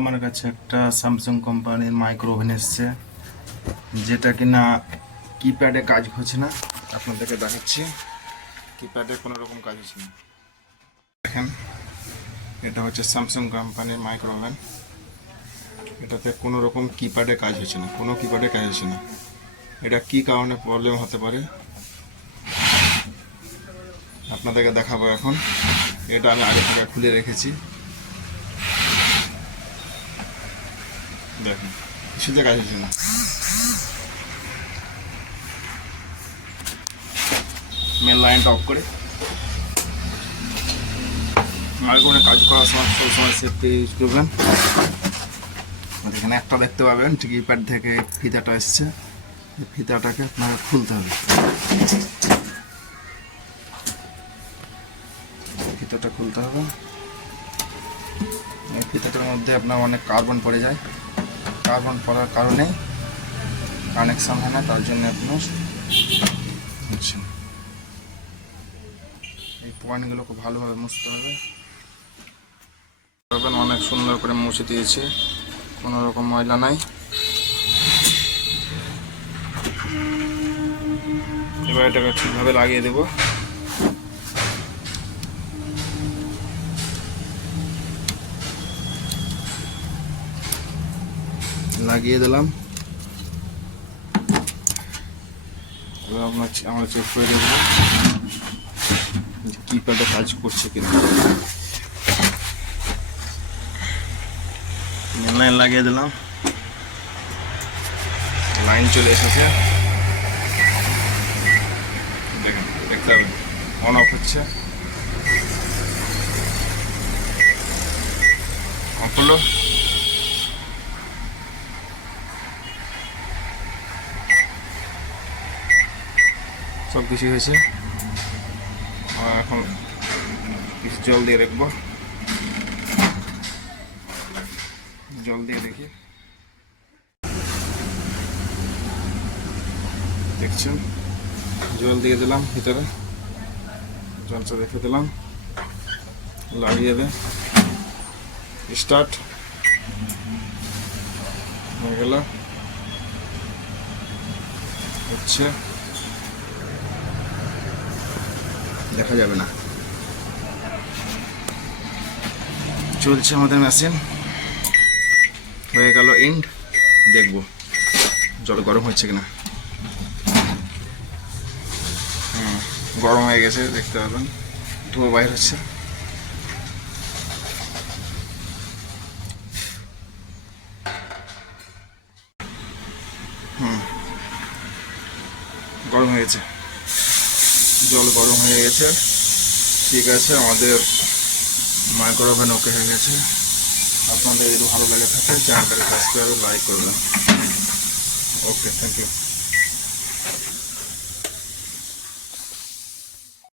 আমার কাছে একটা স্যামসাং কোম্পানির মাইক্রো ওভেন এসছে, যেটা কিনা কিপ্যাডে কাজ হচ্ছে না। আপনাদেরকে দেখাচ্ছি কিপ্যাডে কোনো রকম কাজ হচ্ছে না। দেখেন, এটা হচ্ছে স্যামসাং কোম্পানির মাইক্রো ওভেন এটাতে কোনো রকম কিপ্যাডে কাজ হচ্ছে না, কোনো কিপ্যাডে কাজ হচ্ছে না। এটা কি কারণে প্রবলেম হতে পারে? আপনাদেরকে দেখাবো এখন। এটা আমি আগে থেকে খুলে রেখেছি। দেখুন কিছুতে কাজ হচ্ছে না। মেন লাইনটা অফ করে। আর কাজ করার সময় সব সময় সেফটি ইউজ করবেন। এখানে একটা দেখতে পাবেন টিকি প্যাড থেকে ফিতাটা এসছে। ফিতাটাকে আপনাকে খুলতে হবে। ফিতাটা খুলতে হবে। ফিতাটার মধ্যে আপনার অনেক কার্বন পড়ে যায়। কার্বন পড়ার কারণে কানেকশন হয় না, তার জন্য আপনার হচ্ছে এই পয়েন্টগুলো খুব ভালোভাবে মুছতে হবে। অনেক সুন্দর করে মুছে দিয়েছে, কোনো রকম ময়লা নাই। এবার এটাকে ঠিকভাবে লাগিয়ে দেবো। লাগিয়ে দিলাম। এবার আমরা আমরা চেক করে দেখব কিপ্যাডে কাজ করছে কিনা। লাইন লাগিয়ে দিলাম। লাইন চলে এসেছে। অন অফ হচ্ছে। অফ হলো সব কিছু হয়েছে। এখন কিছু জল দিয়ে রাখব জল দিয়ে দেখি। দেখছেন জল দিয়ে দিলাম ভিতরে। জলটা রেখে দিলাম। লাগিয়ে দে। স্টার্ট। হয়ে গেল। হচ্ছে। দেখা যাবে না। চলছে আমাদের মেশিন হয়ে গেল ইন্ড দেখব জল গরম হচ্ছে কিনা। হুম, গরম হয়ে গেছে, দেখতে পাবেন। ধোয়া বাইর হচ্ছে। হুম, গরম হয়ে গেছে। জল গরম হয়ে গেছে। ঠিক আছে, আমাদের মাইক্রোওভেন ওকে হয়ে গেছে। আপনাদের যদি ভালো লাগে থাকে চ্যানেলটাকে সাবস্ক্রাইব লাইক করবেন। Okay thank you